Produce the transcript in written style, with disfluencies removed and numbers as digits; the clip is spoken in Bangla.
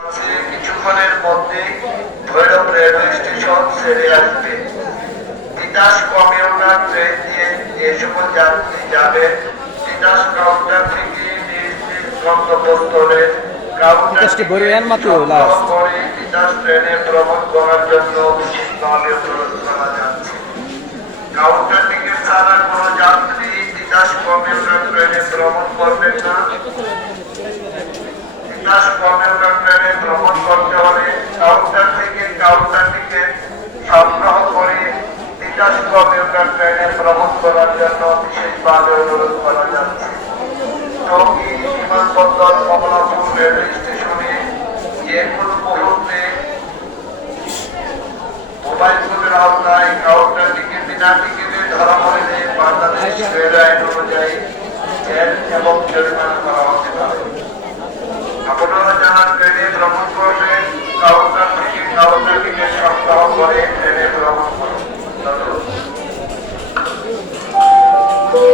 কিছুক্ষণের মধ্যে ভৈরব রেলওয়ে স্টেশন ছেড়ে আসবে। তিতাস কমিউটার ট্রেন দিয়ে যে সকল যাত্রী যাবে তিতাস কাউন্টার থেকে নিজ নিজ গন্তব্যস্থলে কাউন্টার থেকে সংগ্রহ করে তিতাস ট্রেনে ভ্রমণ করার জন্য বিশেষভাবে অনুরোধ করা যাচ্ছে। কাউন্টার থেকে ছাড়া কোনো যাত্রী তিতাস কমিউটার ট্রেনে ভ্রমণ করবেন না। তিতাস কমিউটার ট্রেনে ভ্রমণ করতে হলে কাউন্টার থেকে কাউন্টার টিকিট সংগ্রহ করে তিতাস কমিউটার ট্রেনে ভ্রমণ করার জন্য বিশেষভাবে অনুরোধ করা যাচ্ছে। টঙ্গী বিমানবন্দর কমলাপুর রেলওয়ে স্টেশনে যে কোনো মুহূর্তে মোবাইল ফোনের আওতায় কাউন্টার টিকিট বিনা টিকিটে ধরা পড়লে বাংলাদেশ রেল আইন অনুযায়ী জেল এবং জরিমানা করা হতে পারে। আপনারা যারা ট্রেনে ভ্রমণ করবেন কাউন্টার থেকে কাউন্টার টিকিট সংগ্রহ করে ট্রেনে ভ্রমণ করবেন।